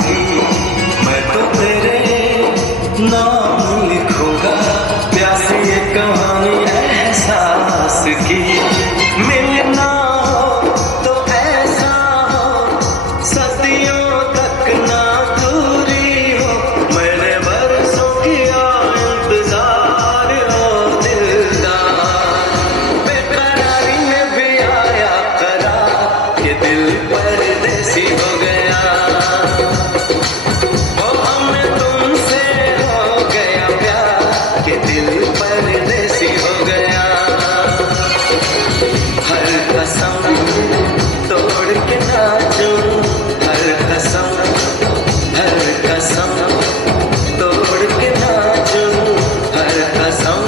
की, मैं तो तेरे नाम लिखूंगा प्यासी ये कहानी एहसास की। मिलना हो तो ऐसा हो सदियों तक ना दूरी हो, मैंने बरसों किया इंतजार हो दिलदार। बेकरारी में भी आया करार, ये दिल परदेसी हो गया। ओ हमें तुमसे हो गया प्यार, ये दिल परदेसी हो गया। हर कसम तोड़ के नाचूं, हर कसम तोड़ के नाचूं, हर कसम।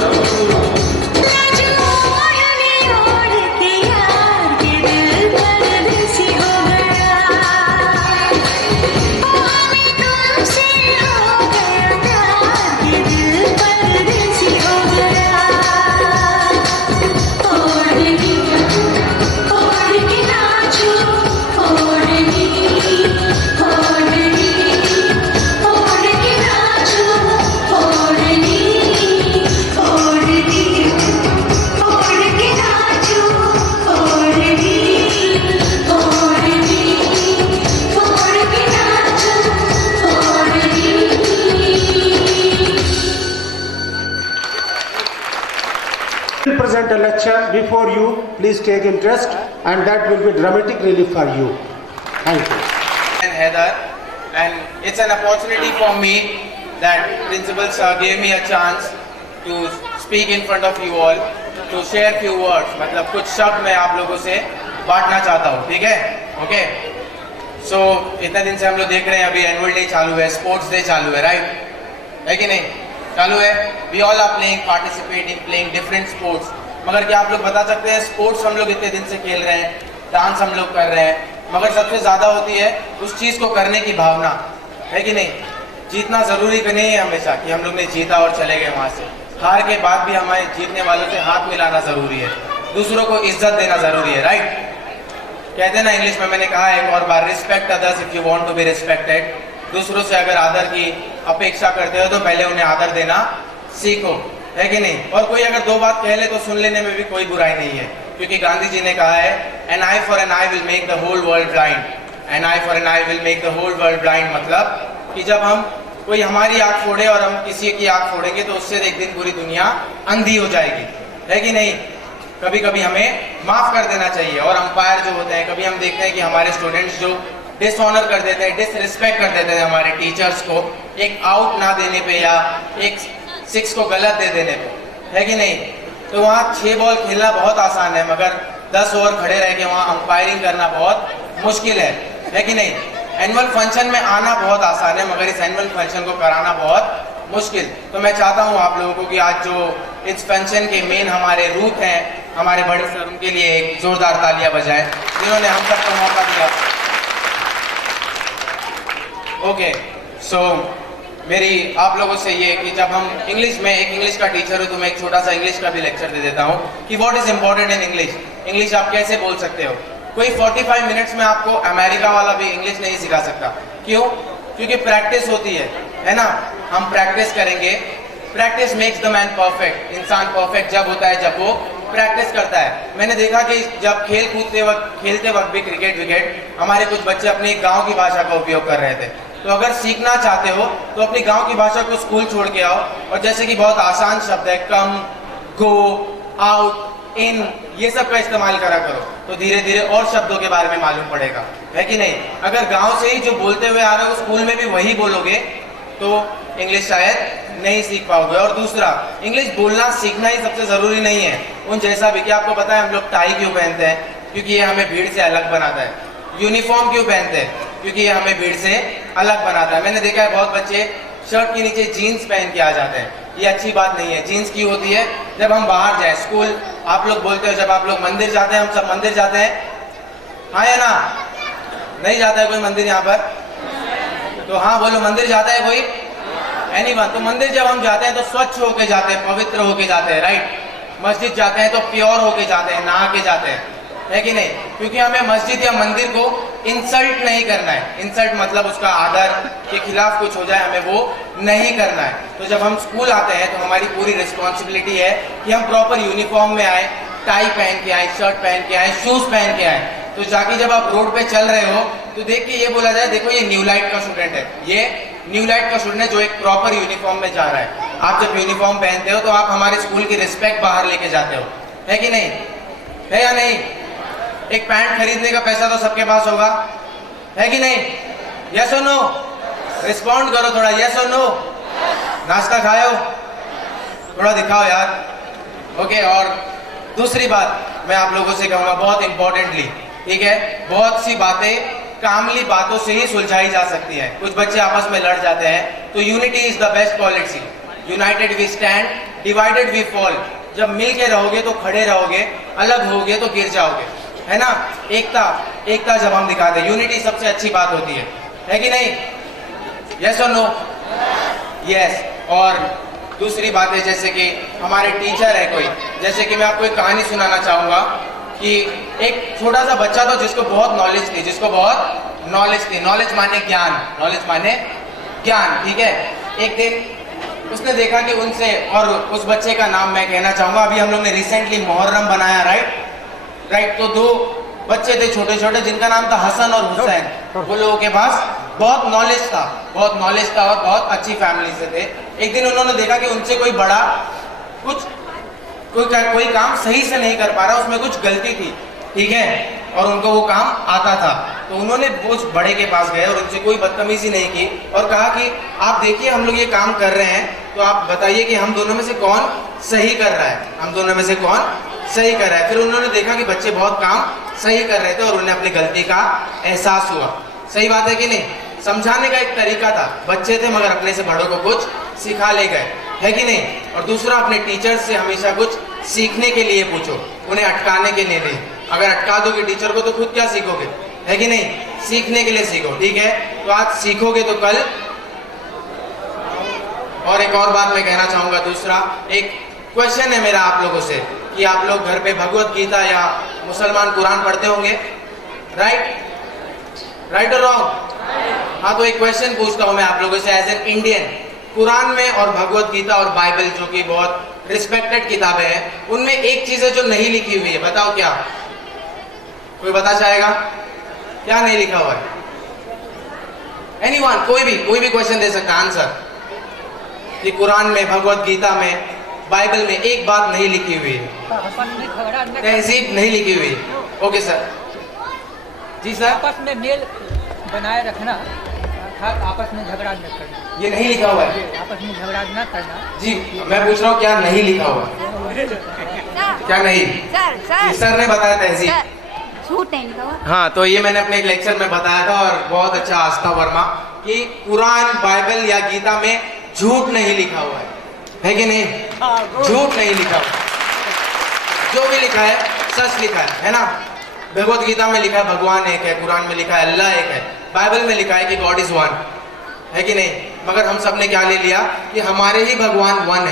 will present a lecture before you. Please take interest, and that will be dramatic relief for you. Thank you. And Heather, and it's an opportunity for me that Principal Sir gave me a chance to speak in front of you all, to share few words. मतलब कुछ शब्द मैं आप लोगों से बांटना चाहता हूँ, ठीक है? ओके? So इतने दिन से हम लोग देख रहे हैं, अभी एनुअल डे चालू है, स्पोर्ट्स डे चालू है, राइट? है कि नहीं? चालू है। We all are playing, participating, playing different sports. मगर क्या आप लोग बता सकते हैं, स्पोर्ट्स हम लोग इतने दिन से खेल रहे हैं, डांस हम लोग कर रहे हैं, मगर सबसे ज़्यादा होती है उस चीज़ को करने की भावना, है कि नहीं? जीतना ज़रूरी नहीं है हमेशा कि हम लोग ने जीता और चले गए वहाँ से। हार के बाद भी हमारे जीतने वालों से हाथ मिलाना ज़रूरी है, दूसरों को इज्जत देना ज़रूरी है, राइट? कहते हैं ना इंग्लिश में, मैंने कहा एक और बार, respect others if you want to be respected. दूसरों से अगर आदर की अपेक्षा करते हो तो पहले उन्हें आदर देना सीखो, है कि नहीं? और कोई अगर दो बात कह ले तो सुन लेने में भी कोई बुराई नहीं है, क्योंकि गांधी जी ने कहा है, an eye for an eye will make the whole world blind. An eye for an eye will make the whole world blind मतलब कि जब हम कोई हमारी आँख फोड़े और हम किसी की आँख फोड़ेंगे तो उससे एक दिन पूरी दुनिया अंधी हो जाएगी, है कि नहीं? कभी कभी हमें माफ कर देना चाहिए। और अंपायर जो होते हैं, कभी हम देखते हैं कि हमारे स्टूडेंट्स जो डिसऑनर कर देते हैं, डिसरिस्पेक्ट कर देते हैं हमारे टीचर्स को, एक आउट ना देने पे या एक 6 को गलत दे देने पे, है कि नहीं? तो वहाँ 6 बॉल खेलना बहुत आसान है, मगर 10 ओवर खड़े रह के वहाँ अंपायरिंग करना बहुत मुश्किल है कि नहीं? एनुअल फंक्शन में आना बहुत आसान है, मगर इस एनुअल फंक्शन को कराना बहुत मुश्किल। तो मैं चाहता हूँ आप लोगों को कि आज जो इस फंक्शन के मेन हमारे रूट हैं, हमारे बड़े सर, उनके लिए एक जोरदार तालियां बजाएं जिन्होंने हम तक को मौका दिया। ओके, सो मेरी आप लोगों से ये कि जब हम इंग्लिश में, एक इंग्लिश का टीचर हूँ तो मैं एक छोटा सा इंग्लिश का भी लेक्चर दे देता हूँ कि what is important in English. English आप कैसे बोल सकते हो? कोई 45 मिनट्स में आपको अमेरिका वाला भी इंग्लिश नहीं सिखा सकता। क्यों? क्योंकि प्रैक्टिस होती है ना? हम प्रैक्टिस करेंगे। Practice makes the man perfect. इंसान परफेक्ट जब होता है जब वो प्रैक्टिस करता है। मैंने देखा कि जब खेलते वक्त भी क्रिकेट विकेट, हमारे कुछ बच्चे अपनी गांव की भाषा का उपयोग कर रहे थे। तो अगर सीखना चाहते हो तो अपनी गांव की भाषा को स्कूल छोड़ के आओ, और जैसे कि बहुत आसान शब्द है, कम, गो, आउट, इन, ये सब का इस्तेमाल करा करो, तो धीरे धीरे और शब्दों के बारे में मालूम पड़ेगा, है कि नहीं? अगर गांव से ही जो बोलते हुए आ रहे हो स्कूल में भी वही बोलोगे तो इंग्लिश शायद नहीं सीख पाओगे। और दूसरा, इंग्लिश बोलना सीखना ही सबसे ज़रूरी नहीं है। उन जैसा भी कि आपको पता है हम लोग टाई क्यों पहनते हैं? क्योंकि ये हमें भीड़ से अलग बनाता है। यूनिफॉर्म क्यों पहनते हैं? क्योंकि ये हमें भीड़ से अलग बनाता है। मैंने देखा है बहुत बच्चे शर्ट के नीचे जीन्स पहन के आ जाते हैं, ये अच्छी बात नहीं है। जीन्स क्यों होती है? जब हम बाहर जाए, स्कूल, आप लोग बोलते हो जब आप लोग मंदिर जाते हैं, हम सब मंदिर जाते हैं, हाँ या ना? नहीं जाता है कोई मंदिर यहाँ पर? तो हाँ बोलो, मंदिर जाता है कोई? एनीवन? तो मंदिर जब हम जाते हैं तो स्वच्छ होके जाते हैं, पवित्र होके जाते हैं, राइट? मस्जिद जाते हैं तो प्योर होके जाते हैं, नहा के जाते हैं, है कि नहीं? क्योंकि हमें मस्जिद या मंदिर को इंसल्ट नहीं करना है। इंसल्ट मतलब उसका आदर के खिलाफ कुछ हो जाए, हमें वो नहीं करना है। तो जब हम स्कूल आते हैं तो हमारी पूरी रिस्पॉन्सिबिलिटी है कि हम प्रॉपर यूनिफॉर्म में आए, टाई पहन के आए, शर्ट पहन के आए, शूज पहन के आए। तो जाके जब आप रोड पे चल रहे हो तो देख के ये बोला जाए, देखो ये न्यू लाइट का स्टूडेंट है, ये न्यू लाइट का स्टूडेंट है जो एक प्रॉपर यूनिफॉर्म में जा रहा है। आप जब यूनिफॉर्म पहनते हो तो आप हमारे स्कूल की रिस्पेक्ट बाहर लेके जाते हो, है कि नहीं, है या नहीं? एक पैंट खरीदने का पैसा तो सबके पास होगा, है कि नहीं? यस और नो? रिस्पॉन्ड करो थोड़ा, यस और नो? नाश्ता खाए हो? थोड़ा दिखाओ यार। ओके, और दूसरी बात मैं आप लोगों से कहूंगा बहुत इंपॉर्टेंटली, ठीक है, बहुत सी बातें कामली बातों से ही सुलझाई जा सकती है। कुछ बच्चे आपस में लड़ जाते हैं, तो unity is the best policy. United we stand, divided we fall. जब मिल के रहोगे तो खड़े रहोगे, अलग होगे तो गिर जाओगे, है ना? एकता जब हम दिखाते हैं, यूनिटी सबसे अच्छी बात होती है कि नहीं? यस और नो? यस। और दूसरी बात है, जैसे कि हमारे टीचर है कोई, जैसे कि मैं आपको एक कहानी सुनाना चाहूंगा कि एक छोटा सा बच्चा था जिसको बहुत नॉलेज थी, नॉलेज माने ज्ञान, ठीक है। एक दिन उसने देखा कि उनसे, और उस बच्चे का नाम मैं कहना चाहूंगा, अभी हम लोग ने रिसेंटली मुहर्रम बनाया, राइट। तो दो बच्चे थे छोटे छोटे जिनका नाम था हसन और हुसैन। वो लोगों के पास बहुत नॉलेज था और बहुत अच्छी फैमिली से थे। एक दिन उन्होंने देखा कि उनसे कोई बड़ा कोई काम सही से नहीं कर पा रहा, उसमें कुछ गलती थी, ठीक है, और उनको वो काम आता था। तो उन्होंने उस बड़े के पास गए और उनसे कोई बदतमीजी नहीं की और कहा कि आप देखिए हम लोग ये काम कर रहे हैं, तो आप बताइए कि हम दोनों में से कौन सही कर रहा है। फिर उन्होंने देखा कि बच्चे बहुत काम सही कर रहे थे और उन्हें अपनी गलती का एहसास हुआ। सही बात है कि नहीं? समझाने का एक तरीका था, बच्चे थे मगर अपने से बड़ों को कुछ सिखा ले गए, है कि नहीं? और दूसरा, अपने टीचर से हमेशा कुछ सीखने के लिए पूछो, उन्हें अटकाने के लिए नहीं। अगर अटका दोगे टीचर को तो खुद क्या सीखोगे, है कि नहीं? सीखने के लिए सीखो, ठीक है। तो आज सीखोगे तो कल। और एक और बात मैं कहना चाहूंगा, दूसरा एक क्वेश्चन है मेरा आप लोगों से कि आप लोग घर पे भगवत गीता या मुसलमान कुरान पढ़ते होंगे, राइट और रॉन्ग? हाँ, तो एक क्वेश्चन पूछता हूँ मैं आप लोगों से एज एन इंडियन। कुरान में और भगवत गीता और बाइबल, जो कि बहुत रिस्पेक्टेड किताबें हैं, उनमें एक चीज है जो नहीं लिखी हुई है, बताओ क्या? कोई बता चाहेगा? क्या नहीं लिखा हुआ है? एनीवन, कोई भी क्वेश्चन दे सकता है आंसर। कि कुरान में, भगवत गीता में, बाइबल में एक बात नहीं लिखी हुई है, तहजीब नहीं लिखी हुई है। Okay sir. जी सर। आपस में मेल बनाए रखना, अर्थात आपस में झगड़ा न करना, ये नहीं लिखा हुआ है। आपस में झगड़ा न करना। जी, मैं पूछ रहा हूँ क्या नहीं लिखा हुआ है? क्या नहीं? सर ने बताया तहजीब। झूठ नहीं लिखा हुआ। हाँ, तो ये मैंने अपने एक लेक्चर में बताया था और बहुत अच्छा आस्था वर्मा कि कुरान, बाइबल या गीता में झूठ नहीं लिखा हुआ है कि नहीं? झूठ नहीं लिखा हुआ, जो भी लिखा है सच लिखा है ना? भगवत गीता में लिखा है भगवान एक है, कुरान में लिखा है अल्लाह एक है, बाइबल में लिखा है कि गॉड इज वन, है कि नहीं? मगर हम सब ने क्या ले लिया कि हमारे ही भगवान वन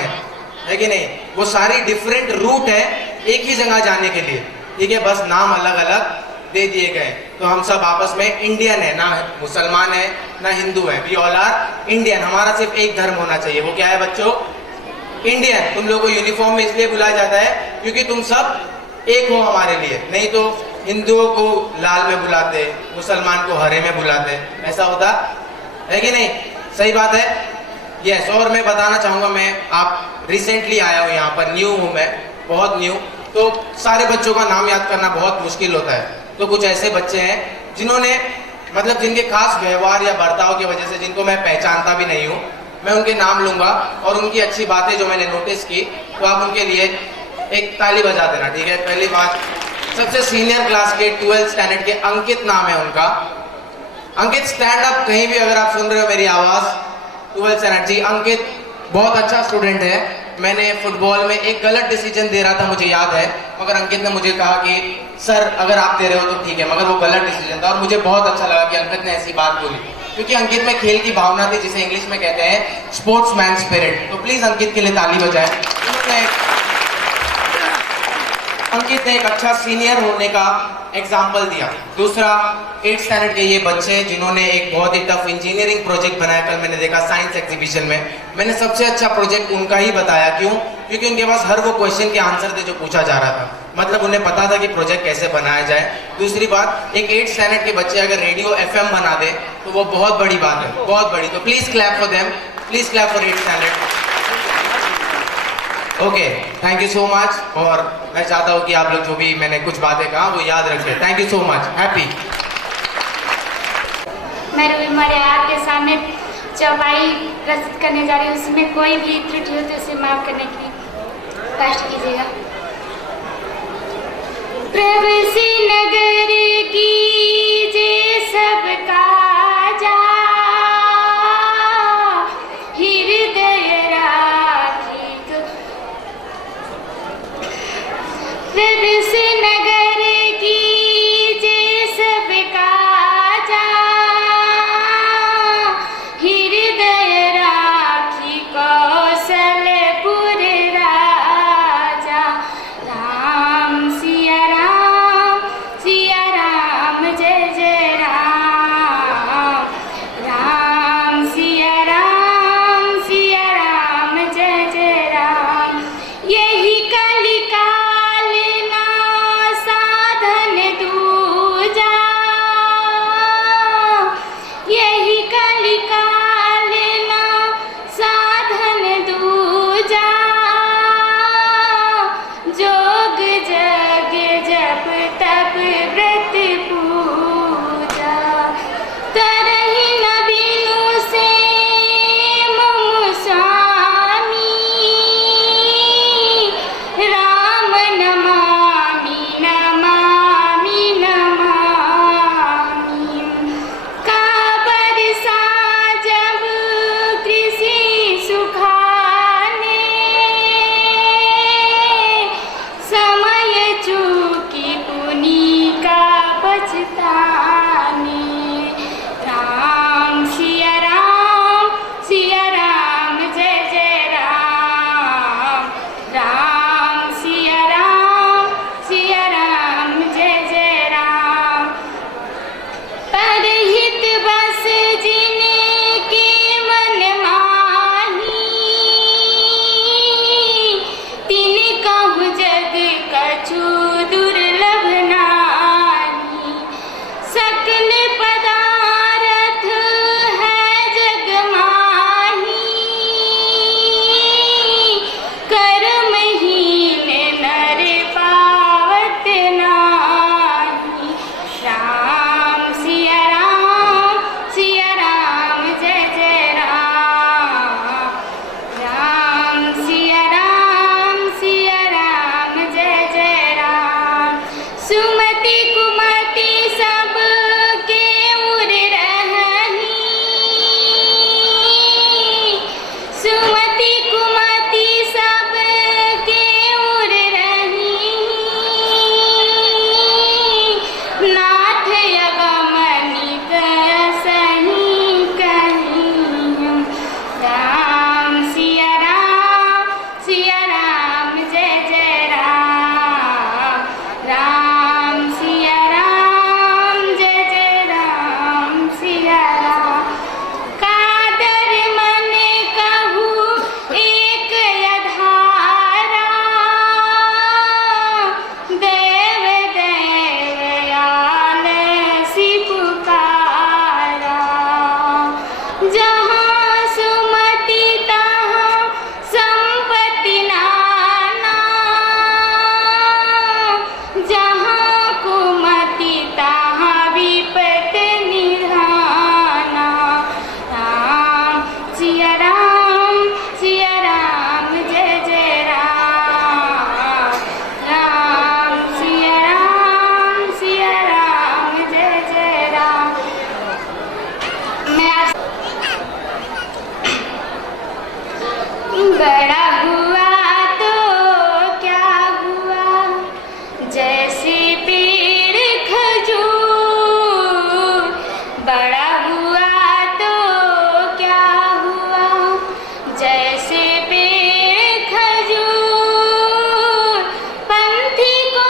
है कि नहीं? वो सारी डिफरेंट रूट है एक ही जगह जाने के लिए, ठीक है, बस नाम अलग अलग दे दिए गए। तो हम सब आपस में इंडियन है, ना मुसलमान है ना हिंदू है, वी ऑल आर इंडियन। हमारा सिर्फ एक धर्म होना चाहिए, वो क्या है बच्चों? इंडियन। तुम लोगों को यूनिफॉर्म में इसलिए बुलाया जाता है क्योंकि तुम सब एक हो हमारे लिए, नहीं तो हिंदुओं को लाल में बुलाते, मुसलमान को हरे में बुलाते, ऐसा होता है कि नहीं? सही बात है। यस। और मैं बताना चाहूँगा, मैं आप रिसेंटली आया हूँ यहाँ पर, न्यू हूँ मैं, बहुत न्यू, तो सारे बच्चों का नाम याद करना बहुत मुश्किल होता है। तो कुछ ऐसे बच्चे हैं जिन्होंने, मतलब जिनके खास व्यवहार या बर्ताव की वजह से, जिनको मैं पहचानता भी नहीं हूँ, मैं उनके नाम लूंगा और उनकी अच्छी बातें जो मैंने नोटिस की, तो आप उनके लिए एक ताली बजा देना, ठीक है? पहली बात, सबसे सीनियर क्लास के 12th स्टैंडर्ड के अंकित नाम है उनका। अंकित स्टैंड अप कहीं भी अगर आप सुन रहे हो मेरी आवाज। 12th standard. जी, अंकित बहुत अच्छा स्टूडेंट है। मैंने फुटबॉल में एक गलत डिसीजन दे रहा था, मुझे याद है, मगर अंकित ने मुझे कहा कि सर अगर आप दे रहे हो तो ठीक है, मगर वो गलत डिसीजन था। और मुझे बहुत अच्छा लगा कि अंकित ने ऐसी बात बोली, क्योंकि अंकित में खेल की भावना थी, जिसे इंग्लिश में कहते हैं स्पोर्ट्समैन स्पिरिट। तो प्लीज अंकित के लिए ताली बजाएं। अंकित ने एक अच्छा सीनियर होने का एग्जाम्पल दिया। दूसरा 8th स्टैंडर्ड के ये बच्चे जिन्होंने एक बहुत ही टफ इंजीनियरिंग प्रोजेक्ट बनाया, कल मैंने देखा साइंस एग्जीबिशन में, मैंने सबसे अच्छा प्रोजेक्ट उनका ही बताया। क्यों? क्योंकि उनके पास हर वो क्वेश्चन के आंसर थे जो पूछा जा रहा था, मतलब उन्हें पता था कि प्रोजेक्ट कैसे बनाया जाए। दूसरी बात, एक 8th स्टैंडर्ड के बच्चे अगर रेडियो FM बना दे तो वो बहुत बड़ी बात है, बहुत बड़ी। तो please clap for them, please clap for 8th standard. Okay, thank you so much. और मैं चाहता हूँ कि आप लोग जो भी मैंने कुछ बातें कहा वो याद रखें। Thank you so much. Happy. मैं रवि मौर्य आपके सामने चौपाई प्रस्तुत करने जा रही हूँ। उसमें कोई भी त्रुटि हो तो उसे माफ करने की कष्ट कीजिएगा। प्रभु से नगर की जे सबका जा, हृदय राखी प्रभु से नगर की जे सबका जा, हृदय राखी कौशलपुर राजा। राम सिया राम जय जय राम। राम सिया राम जय जय राम। यही कलिकाल ना साधन दूजा, यही कलिकाल ना साधन दूजा। जोग जग जप तप व्रत पूजा, तरहि न बिनु से मम स्वामी। राम नमामि नमामि नमामि। का बरसा जब कृषि सुखाने, समय चूकी पुनि का पछताने। राम सिया राम जय जय राम। राम सिया राम जय जय राम। परहित बस जिनके मन माही, तिन कहु जग कछु दुर्लभ नाही। सकल पदारथ है जग माही, कर्महीन नर पावत नाही। राम सिया राम जय जय राम। राम सिया राम जय जय राम। सुमति कुमति सब के उर रहनी, सुमति कुमति सब के उर रही। नाथ अगमनिक सही कहीं। राम सिया राम जय जय राम। राम सिया राम जय जय राम सिया राम। कादर मन कहू एक अधारा, देव आलसी पुकारा। जहाँ सुमति तहाँ संपत्ति नाना, जहाँ कुमति तहाँ विपत निधाना। राम सिया राम जय जय राम। राम सिया राम जय जय राम। मैं आप बड़ा हुआ तो क्या हुआ, जैसे पेड़ खजूर। बड़ा हुआ तो क्या हुआ, जैसे पेड़ खजूर। पंथी को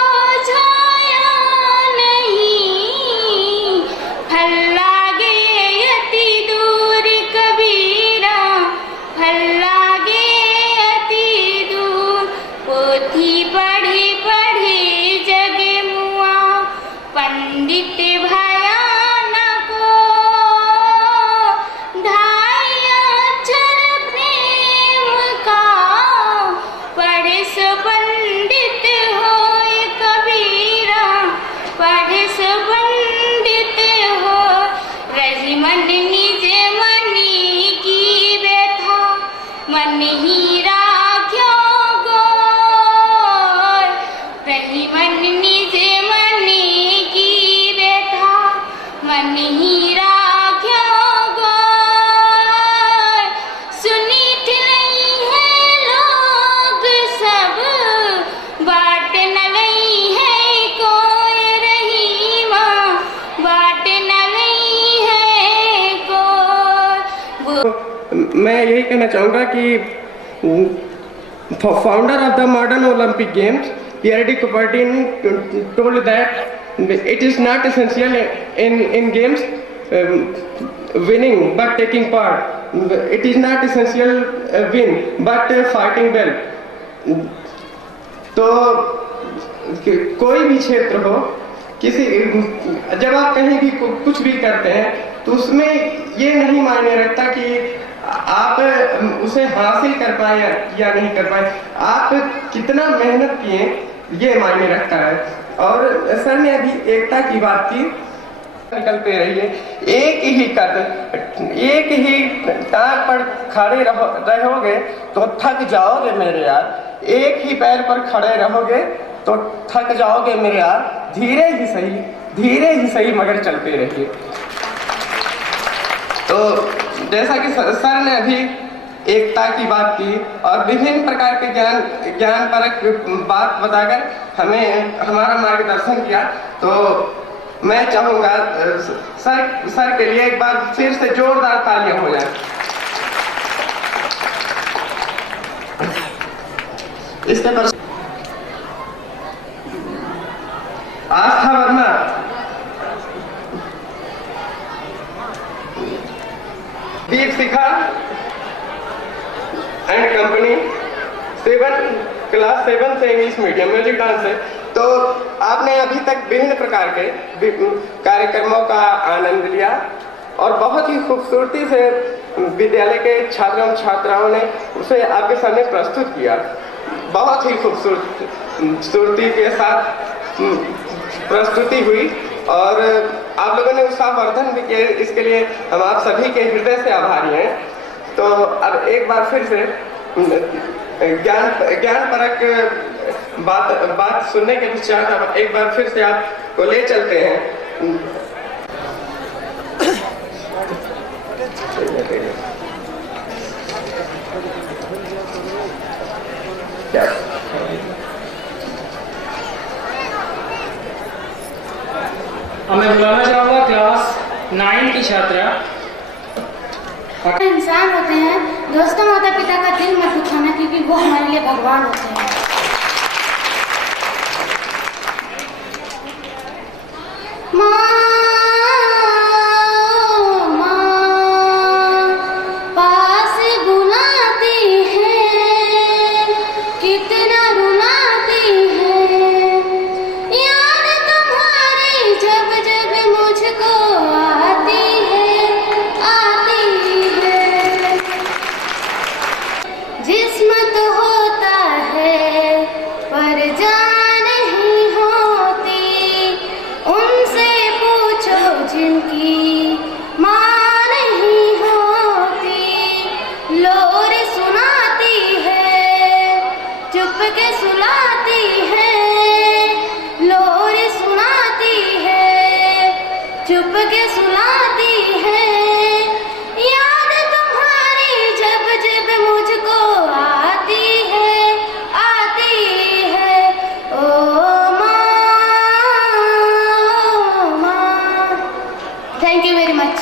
मैं यही कहना चाहूँगा कि founder of the modern Olympic games Pierre de Coubertin told that it is not essential in games winning but taking part. It is not essential win but fighting well. तो कोई भी क्षेत्र हो, किसी जब आप कहीं भी कुछ भी करते हैं तो उसमें ये नहीं मायने रखता कि आप उसे हासिल कर पाए या नहीं कर पाए, आप कितना मेहनत किए ये मायने रखता है। और सर ने अभी एकता की बात की, निकलते रहिए, एक ही कदम, एक ही टांग पर खड़े रहोगे तो थक जाओगे मेरे यार, एक ही पैर पर खड़े रहोगे तो थक जाओगे मेरे यार, धीरे ही सही मगर चलते रहिए। तो जैसा कि सर ने अभी एकता की बात की और विभिन्न प्रकार के ज्ञान परक बात बताकर हमें हमारा मार्गदर्शन किया, तो मैं चाहूँगा सर के लिए एक बार फिर से जोरदार तालियां हो जाए। इसके पर आस्था वर्मा, दीप शिखा एंड कंपनी, क्लास 7 से इंग्लिश मीडियम म्यूजिक डांस है। तो आपने अभी तक विभिन्न प्रकार के कार्यक्रमों का आनंद लिया और बहुत ही खूबसूरती से विद्यालय के छात्र छात्राओं ने उसे आपके सामने प्रस्तुत किया। बहुत ही खूबसूरती के साथ प्रस्तुति हुई और आप लोगों ने उत्साहवर्धन भी किया, इसके लिए हम आप सभी के हृदय से आभारी हैं। तो अब एक बार फिर से ज्ञान परक बात सुनने के पश्चात एक बार फिर से आपको ले चलते हैं। मैं बुलाना चाहूँगा क्लास 9 की छात्रा। इंसान होते हैं दोस्तों, माता पिता का दिल मत दुखाना क्योंकि वो हमारे लिए भगवान होते हैं। पास बुलाती है, कितना रुलाती है, याद तुम्हारी जब जब मुझको आती है, जिस्म तो होता है पर जान नहीं होती, उनसे पूछो जिनकी माँ नहीं होती। लोर सुनाती है, चुप के सुलाती है, लोर सुनाती है, चुप के सुलाती है, मुझको आती है, ओ माँ। Thank you very much.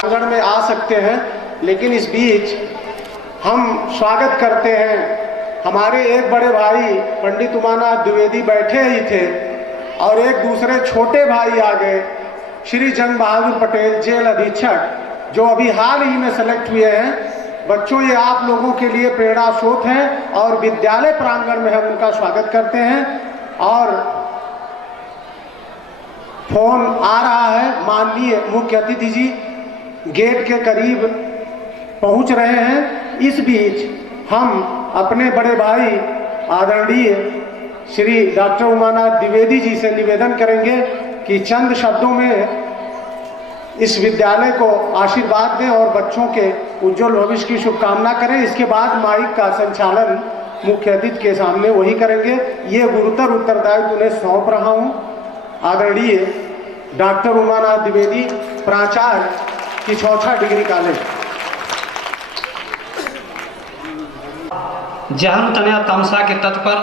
प्रांगण में आ सकते हैं, लेकिन इस बीच हम स्वागत करते हैं हमारे एक बड़े भाई पंडित उमानाथ द्विवेदी बैठे ही थे और एक दूसरे छोटे भाई आ गए, श्री जंग बहादुर पटेल जेल अधीक्षक, जो अभी हाल ही में सेलेक्ट हुए हैं। बच्चों, ये आप लोगों के लिए प्रेरणा स्रोत है और विद्यालय प्रांगण में हम उनका स्वागत करते हैं। और फोन आ रहा है, माननीय मुख्य अतिथि जी गेट के करीब पहुंच रहे हैं। इस बीच हम अपने बड़े भाई आदरणीय श्री डॉक्टर उमानाथ द्विवेदी जी से निवेदन करेंगे कि चंद शब्दों में इस विद्यालय को आशीर्वाद दें और बच्चों के उज्जवल भविष्य की शुभकामना करें। इसके बाद माइक का संचालन मुख्य अतिथि के सामने वही करेंगे। ये गुरुतर उत्तरदायित्व उन्हें सौंप रहा हूँ। आदरणीय डॉक्टर उमानाथ द्विवेदी, प्राचार्य की चौथा डिग्री कॉलेज। जहन तनया तमसा के तट पर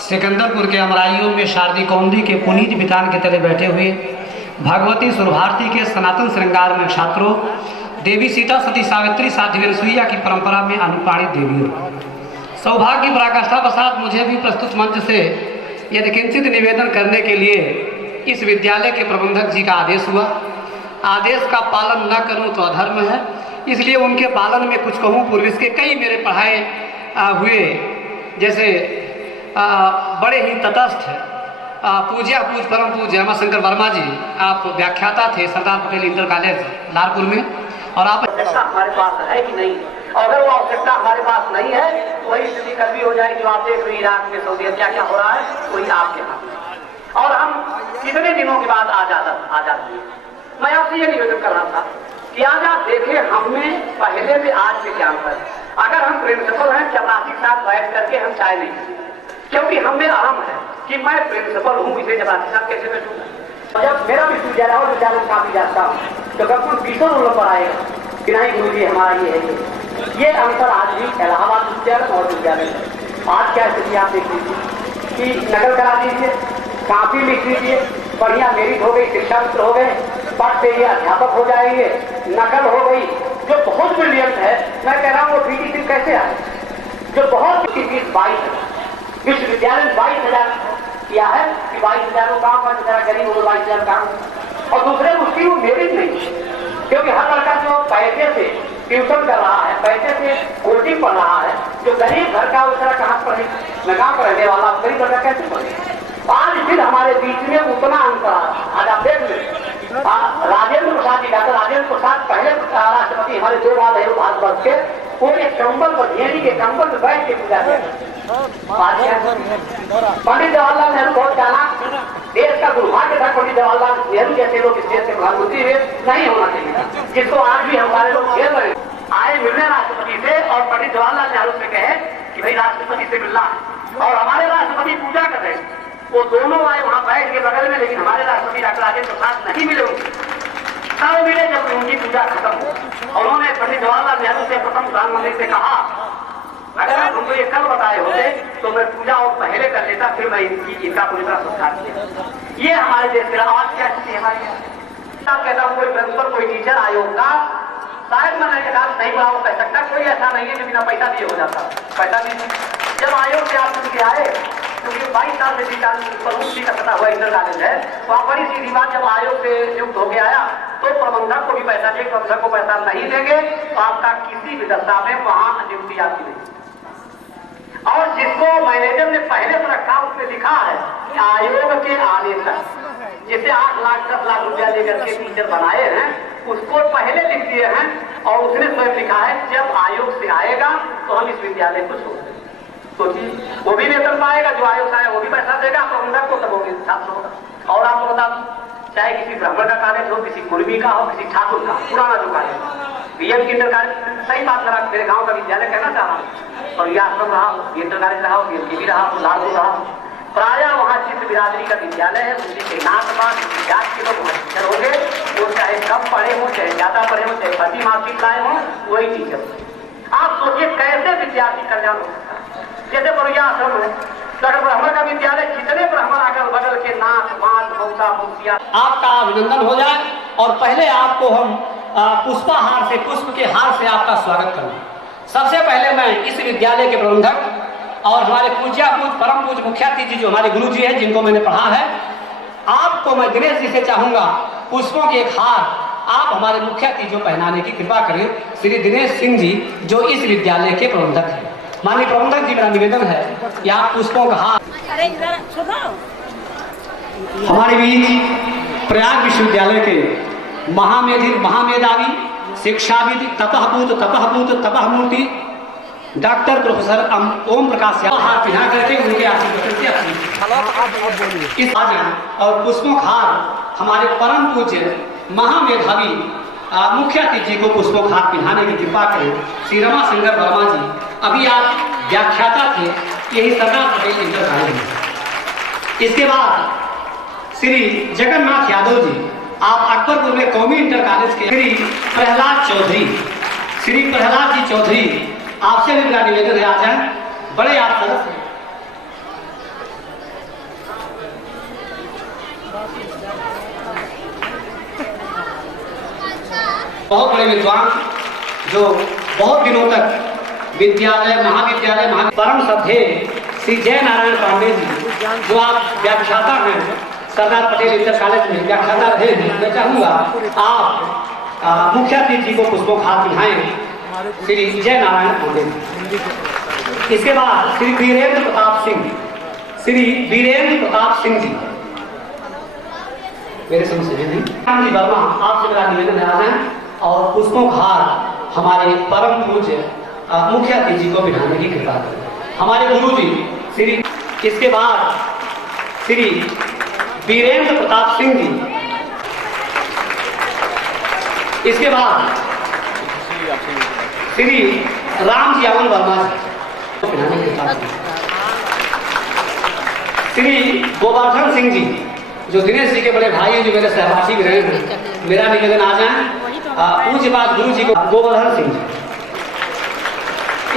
सिकंदरपुर के अमराइयों में शारदी कौंदी के पुनीत वितान के तले बैठे हुए भगवती सुरभारती के सनातन श्रृंगार में छात्रों, देवी सीता सती सावित्री साध्वी सुइया की परंपरा में अनुप्राणित देवी हो। सौभाग्य पराकाष्ठा बसात मुझे भी प्रस्तुत मंच से यदि किंचित निवेदन करने के लिए इस विद्यालय के प्रबंधक जी का आदेश हुआ। आदेश का पालन न करूं तो अधर्म है, इसलिए उनके पालन में कुछ कहूं। पूर्व इसके कई मेरे पढ़ाए हुए जैसे बड़े ही तटस्थ पूज्य परम पूज्य रमाशंकर वर्मा जी, आप व्याख्याता थे सरदार पटेल इंटर कॉलेज लालपुर में, और आप आवश्यकता हमारे पास है कि नहीं, और अगर वो आवश्यकता हमारे पास नहीं है तो वही स्थिति कल भी हो जाएगी जो आप देख रहे इराक में सऊदी क्या क्या हो रहा है, वही आपके हाथ में। और हम कितने दिनों के बाद आ जाती है। मैं आपसे ये निवेदन कर रहा था कि आज आप देखें हमें पहले में आज में क्या अंतर है। अगर हम प्रिंसिपल हैं, चपरासी के साथ बैठ करके हम चाय नहीं पीते, क्योंकि हमें अहम है कि मैं प्रिंसिपल हूँ, इसे चपरासी साहब कैसे बैठूंगा। जब मेरा विश्वविद्यालय और विद्यालय काफी जाता हूँ तो कब बीसों लोग पर आएगा कि नहीं गुरु जी हमारा ये है। ये अंतर आज भी इलाहाबाद विद्यालय और विद्यालय है। आज क्या स्थिति आप देख लीजिए कि नकल करा दीजिए, काफी लिख लीजिए, बढ़िया मेरिट हो गई, शिक्षा मित्र हो गए, पढ़ से ये अध्यापक हो जाएंगे, नकल हो गई, जो बहुत ब्रिलियंट है। मैं कह रहा हूँ वो PTC कैसे आए, जो बहुत 22 विश्वविद्यालय में 22,000 किया है कि 22,000 काम का जरा गरीब हो 22,000 काम, और दूसरे उसकी वो मेरिट नहीं, क्योंकि हर लड़का जो पैसे से ट्यूशन कर रहा है, पैसे से कोचिंग पढ़ रहा है, जो गरीब घर का उसका कहाँ पढ़े, मैं कहाँ पर रहने वाला गरीब लड़का कैसे पढ़े। आज फिर हमारे बीच में उतना अंतर आज आप देख लें। राजेंद्र प्रसाद जी, डॉक्टर राजेंद्र प्रसाद पहले राष्ट्रपति हमारे 2 बार रहे भारतवर्ष के, वो एक कंबल पर घेरी के कंबल पर बैठ के पूजा करते। पंडित जवाहरलाल नेहरू बहुत जाना देश का दुर्भाग्य था, पंडित जवाहरलाल नेहरू जैसे लोग इस देश के प्रधानमंत्री हुए, नहीं होना चाहिए, जिसको आज भी हमारे लोग खेल रहे आए मिलने राष्ट्रपति से, और पंडित जवाहरलाल नेहरू से कहे कि भाई राष्ट्रपति से मिलना है, और हमारे राष्ट्रपति पूजा कर रहे, वो दोनों आए वहां बैठ के बगल में, लेकिन हमारे राष्ट्रपति डॉक्टर राजेंद्र प्रसाद नहीं मिले उनसे। तब मिले जब उनकी पूजा खत्म हो, और उन्होंने पंडित जवाहरलाल नेहरू से प्रथम प्रधानमंत्री से कहा अगर आप तुमको ये कल बताए होते तो मैं पूजा और पहले कर लेता, फिर मैं इनका पूरी तरह सत्कार किया। ये हमारे देश के आज क्या स्थिति हमारी कहता हूँ, कोई प्रिंसिपल कोई टीचर आयोग का शायद मैंने नहीं बड़ा कह सकता, कोई ऐसा नहीं है कि बिना पैसा दिए हो जाता, पैसा दीजिए। जब आयोग से आप सुन के आए, क्योंकि 22 साल से प्रमुख जी का सता हुआ इंटर कॉलेज है, तो आप बड़ी सीधी बात, जब आयोग से नियुक्त होके आया तो प्रबंधक को भी पैसा देंगे, प्रबंधक को पैसा नहीं देंगे तो आपका किसी भी दशा में वहां नियुक्ति आपकी नहीं। और जिसको मैनेजर ने पहले से रखा उसमें लिखा है कि आयोग के आने तक, जिसे 8 लाख 10 लाख रुपया लेकर के टीचर बनाए हैं, उसको पहले लिख दिए हैं, और उसने स्वयं लिखा है जब आयोग से आएगा तो हम इस विद्यालय को छोड़ देंगे। सोचिए, वो भी वेतन पाएगा, जो आयोग से आए वो भी पैसा देगा, प्रबंधक को तब होगी छात्र होगा। और आपको बता दूं, चाहे किसी ब्राह्मण का कॉलेज हो, किसी कुर्मी का हो, किसी ठाकुर का, पुराना जो कॉलेज PM की इंटर कॉलेज, सही बात करा, मेरे गाँव का विद्यालय कहना चाह रहा हूँ, और यह आश्रम रहा, इंटर कॉलेज रहा, PMK रहा, लालपुर रहा, प्राय वहाँ चित्र बिरादरी का विद्यालय है, उनके जात के लोग टीचर होंगे, वो चाहे कम पढ़े हो, चाहे ज्यादा पढ़े हो, चाहे 20 मार्कशीट लाए हो, वही टीचर। आप सोचिए कैसे विद्यार्थी कल्याण हो सकता है। जैसे बरुआ आश्रम है, अगर ब्राह्मण का विद्यालय, कितने ब्राह्मण अगल बगल के नाच मात मौसा मौसिया। आपका अभिनंदन हो जाए, और पहले आपको हम पुष्पाहार से, पुष्प के हार से आपका स्वागत करें। सबसे पहले मैं इस विद्यालय के प्रबंधक और हमारे परम पूज्य मुख्यातिथि जो हमारे गुरु जी हैं, जिनको मैंने पढ़ा है, आपको मैं दिनेश जी से चाहूंगा पुष्पों के एक हार आप हमारे मुख्यातिथि पहनाने की कृपा करें। श्री दिनेश सिंह जी जो इस विद्यालय के प्रबंधक हैं। माननीय प्रबंधक जी, मेरा निवेदन है कि आप पुष्पों का हार हमारे बीच प्रयाग विश्वविद्यालय के महामेधावी शिक्षाविद तपहपूत डॉक्टर प्रोफेसर ओम प्रकाश हार पिना करके उनके इस और पुष्पों हार हमारे परम पूज्य महामेधावी मुख्य अतिथि को पुष्पों हार पिन्हाने की कृपा करें। श्री रमाशंकर वर्मा जी, अभी आप व्याख्याता थे, यही सरदार पटेल इंटर कॉलेज में। इसके बाद श्री जगन्नाथ यादव जी, आप अकबरपुर में कौमी इंटर कॉलेज के। श्री प्रहलाद जी चौधरी, आपसे भी मेरा निवेदन है, आ जाए, बड़े आप सदस्य हैं। बहुत बड़े विद्वान जो बहुत दिनों तक विद्यालय महाविद्यालय परम श्रद्धेय श्री जय नारायण पांडे जी, जो आप व्याख्याता हैं सरदार पटेल इंटर कॉलेज में व्याख्याता रहे हैं। मैं चाहूँगा आप मुख्य अतिथि को पुष्पोपहार दिखाएं श्री जय नारायण पांडे जी। इसके बाद श्री वीरेंद्र प्रताप सिंह जी, मेरे समझ नहीं राम जी वर्मा, आपसे मेरा निवेदन है और पुष्पोपहार हमारे परम पूज्य मुख्य अतिथि को बिठाने की कृपा करें, हमारे गुरु जी श्री। इसके बाद श्री वीरेंद्र प्रताप सिंह जी, इसके बाद श्री राम जी अमन वर्मा जी को बिठाने की कृपा करें, श्री गोवर्धन सिंह जी जो दिनेश जी के बड़े भाई हैं, जो मेरे सहपाठी भी रहे हैं, मेरा निवेदन आ जाए पूज्य बात गुरु जी को गोवर्धन सिंह जी।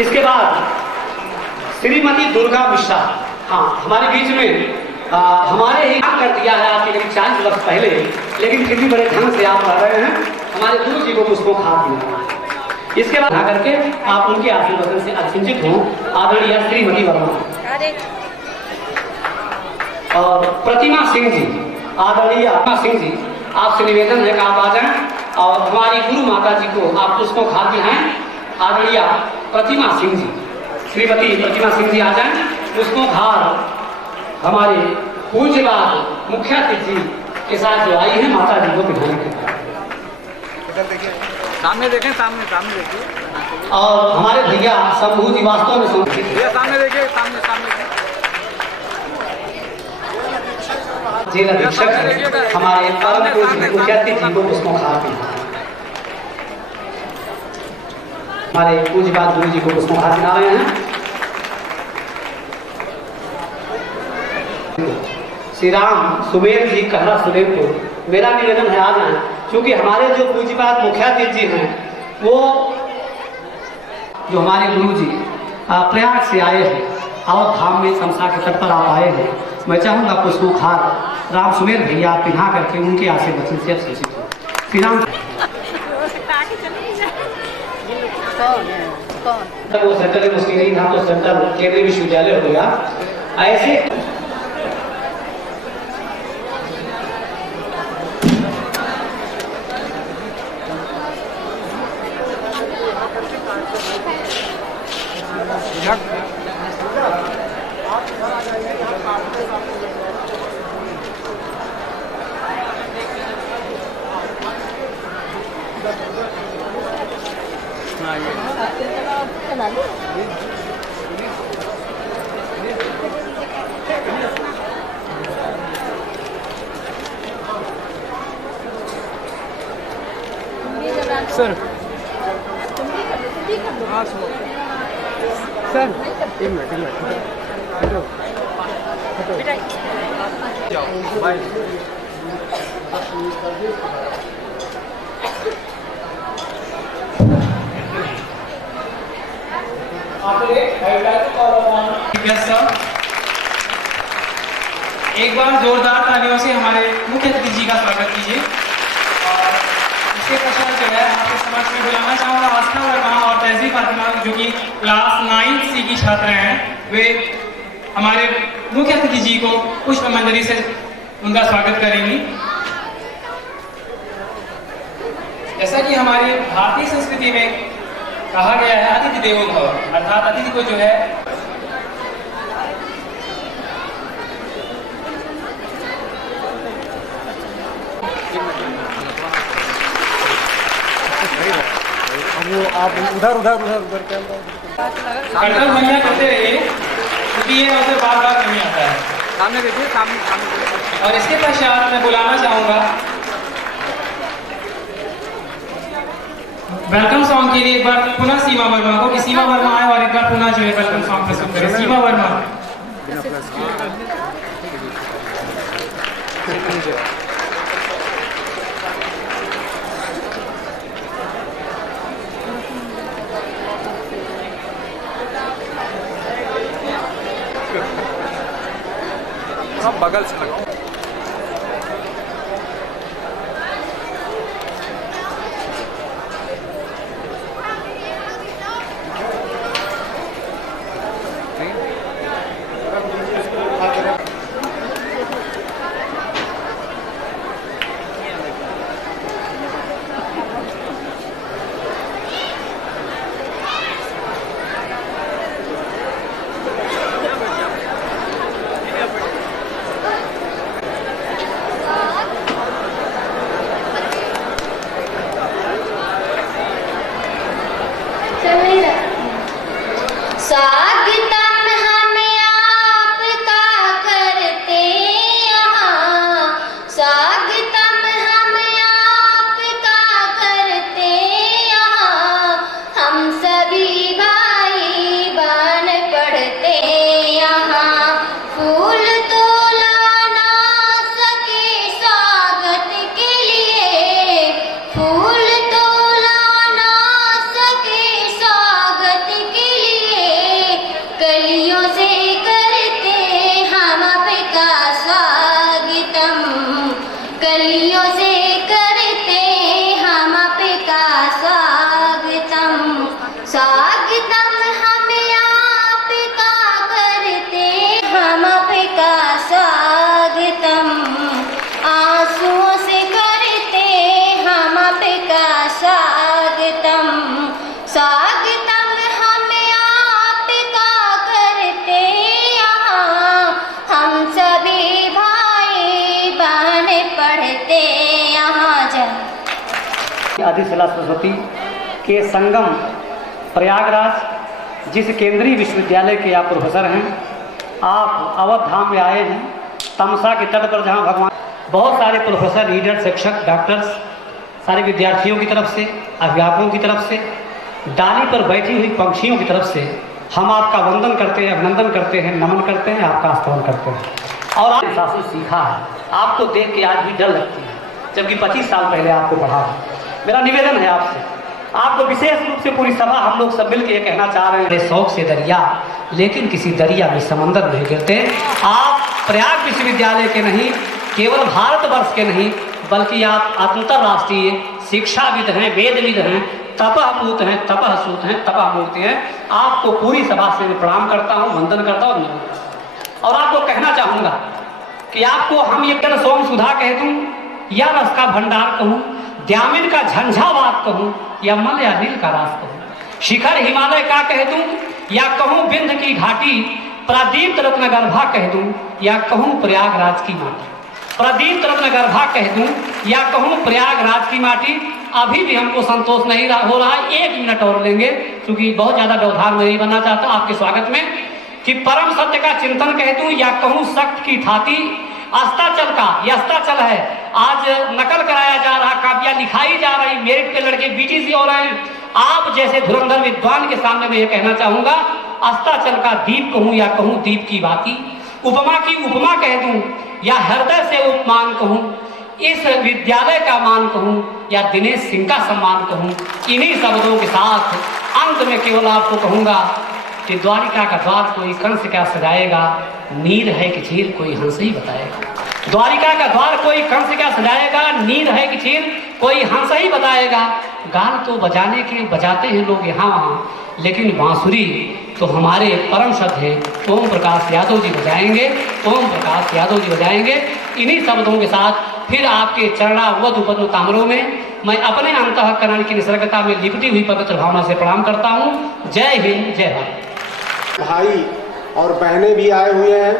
इसके बाद श्रीमती दुर्गा मिश्रा, हाँ हमारे बीच में हमारे ही काम कर दिया है आज के करीब 40 वर्ष पहले, लेकिन फिर भी बड़े ढंग से आप कर रहे हैं, हमारे गुरु जी को पुष्पोपहार दिया। इसके बाद आकर के आप उनके आशीर्वाद से असिंचित हों आदरणीय श्रीमती वर्मा और प्रतिमा सिंह जी, आदरणीय प्रतिमा सिंह जी, आपसे निवेदन है कि आप आ जाएं और हमारी गुरु माता जी को आप पुष्पोपहार दिखाएं। आदरणीय प्रतिमा सिंह जी, श्रीमती प्रतिमा सिंह जी आ जाएं, पुष्पोपहार हमारे पूज्यपाद मुख्य अतिथि के साथ जो आई है माता जी को बिठाने के सामने देखें, सामने देखिए। और हमारे भैया शंभू जी वास्तव में सामने देखिए, सामने जेल अधीक्षक है, हमारे परम पूज्य मुख्य अतिथि को पुष्पोपहार दिया। हमारे पूज्यपाद गुरु जी को पुष्पोपहार दिला रहे हैं। श्री राम सुमेर जी कहरा सुलेमपुर, मेरा निवेदन है आ जाए, क्योंकि हमारे जो पूज्यपाद मुख्यातिथि जी हैं वो जो हमारे गुरु जी प्रयाग से आए हैं और धाम में शमशा के तट पर आप आए हैं, मैं चाहूँगा पुष्पोपहार राम सुमेर भैया पिन्हा करके उनके आशीर्वचन से अभिषेक हो। श्री राम वो सेंट्रल यूनिवर्सिटी नहीं था तो सेंट्रल केंद्रीय विश्वविद्यालय हो गया। ऐसे सर सर एक मिनट बाय। एक बार जोरदार तालियों से हमारे मुख्य अतिथि जी का स्वागत कीजिए। और इसके पश्चात जो है आपके समक्ष में बुलाना चाहूँगा आस्था वर्मा और तहजीब फातिमा, जो कि क्लास 9 सी की छात्रा हैं, वे हमारे मुख्य अतिथि जी को पुष्पमंजरी से उनका स्वागत करेंगी। जैसा कि हमारी भारतीय संस्कृति में कहा गया है अतिथि देवो भव, अर्थात अतिथि को जो है वो आप उधर कर्तव्य महिला करते रहिए, क्योंकि ये अवसर बार बार नहीं आता है। सामने देखिए, सामने। और इसके पश्चात मैं बुलाना चाहूंगा वेलकम सॉन्ग के लिए एक बार पुनः सीमा वर्मा को, कि सीमा वर्मा आए और एक बार पुनः जो है वेलकम सॉन्ग प्रस्तुत करें। सीमा वर्मा। आप बगल से लगाओ। अधिशिला सरस्वती के संगम प्रयागराज, जिस केंद्रीय विश्वविद्यालय के आप प्रोफेसर हैं, आप अवध धाम में आए हैं, तमसा के तट पर, जहाँ भगवान बहुत सारे प्रोफेसर, लीडर, शिक्षक, डॉक्टर्स, सारे विद्यार्थियों की तरफ से, अध्यापकों की तरफ से, डाली पर बैठी हुई पंछियों की तरफ से हम आपका वंदन करते हैं, अभिनंदन करते हैं, नमन करते हैं, आपका स्तवन करते हैं। और आप शासन सीखा है, आपको देख के आज भी डर लगती है, जबकि 25 साल पहले आपको पढ़ा है। मेरा निवेदन है आपसे, आपको विशेष रूप से पूरी सभा हम लोग सब मिलकर ये कहना चाह रहे हैं, शौक से दरिया, लेकिन किसी दरिया में समंदर नहीं गिरते। आप प्रयाग विश्वविद्यालय के नहीं, केवल भारतवर्ष के नहीं, बल्कि आप अंतर्राष्ट्रीय शिक्षाविद हैं, वेदविद हैं, तपःपूत हैं, तपःसूत हैं, तपःमूर्ति हैं। आपको पूरी सभा से मैं प्रणाम करता हूँ, वंदन करता हूँ, और आपको कहना चाहूँगा कि आपको हम ये कल सोम सुधा कह दूँ, या रस का भंडार कहूँ, द्यामिन का झंझावात कहूँ, या मल या नील का रास कहूँ, शिखर हिमालय का कह दूँ, या कहूँ बिंद की घाटी, प्रदीप्त रत्न गर्भा कह दूँ, या कहूँ प्रयागराज की माटी। प्रदीप्त रत्न गर्भा कह दूँ या कहूँ प्रयागराज की माटी। अभी भी हमको संतोष नहीं हो रहा है, 1 मिनट और लेंगे, क्योंकि बहुत ज्यादा व्यवधान में नहीं बनना चाहता आपके स्वागत में, कि परम सत्य का चिंतन कह दूँ, या कहूँ सख्त की थाती, अस्ताचल का, ये अस्ताचल है, आज नकल कराया जा रहा, काव्या लिखाई जा रही, मेरिट पे लड़के बीटीसी हो रहे हैं। आप जैसे धुरंधर विद्वान के सामने मैं ये कहना चाहूंगा, अस्ताचल का दीप कहूँ या कहूँ दीप की बाती, उपमा की उपमा कह दूँ या हृदय से उपमान कहूँ, इस विद्यालय का मान कहूँ या दिनेश सिंह का सम्मान कहूँ। इन्हीं शब्दों के साथ अंत में केवल आपको कहूँगा कि द्वारिका का द्वार कोई कंस क्या सजाएगा, नीर है कि चीर कोई हंस ही बताएगा। द्वारिका का द्वार कोई कंस क्या सजाएगा, नीर है कि चीर कोई हंस ही बताएगा। गान तो बजाने के बजाते हैं लोग यहाँ वहाँ, लेकिन बांसुरी तो हमारे परम श्रद्धे ओम प्रकाश यादव जी बजाएंगे, ओम प्रकाश यादव जी बजाएंगे। इन्हीं शब्दों के साथ फिर आपके चरणावध उपद्म ताम्रों में मैं अपने अंतःकरण की निसर्गता में लिपटी हुई पवित्र भावना से प्रणाम करता हूँ। जय हिंद, जय भारत। भाई और बहनें भी आए हुए हैं,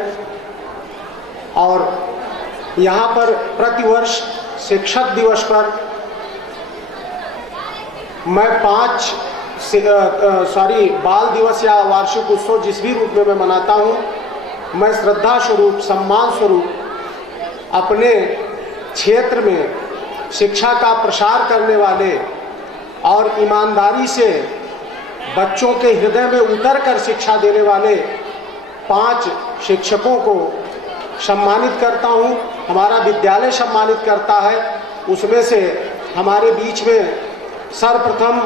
और यहाँ पर प्रतिवर्ष शिक्षक दिवस पर मैं बाल दिवस या वार्षिक उत्सव जिस भी रूप में मैं मनाता हूँ, मैं श्रद्धा स्वरूप, सम्मान स्वरूप अपने क्षेत्र में शिक्षा का प्रसार करने वाले और ईमानदारी से बच्चों के हृदय में उतर कर शिक्षा देने वाले 5 शिक्षकों को सम्मानित करता हूँ। हमारा विद्यालय सम्मानित करता है। उसमें से हमारे बीच में सर्वप्रथम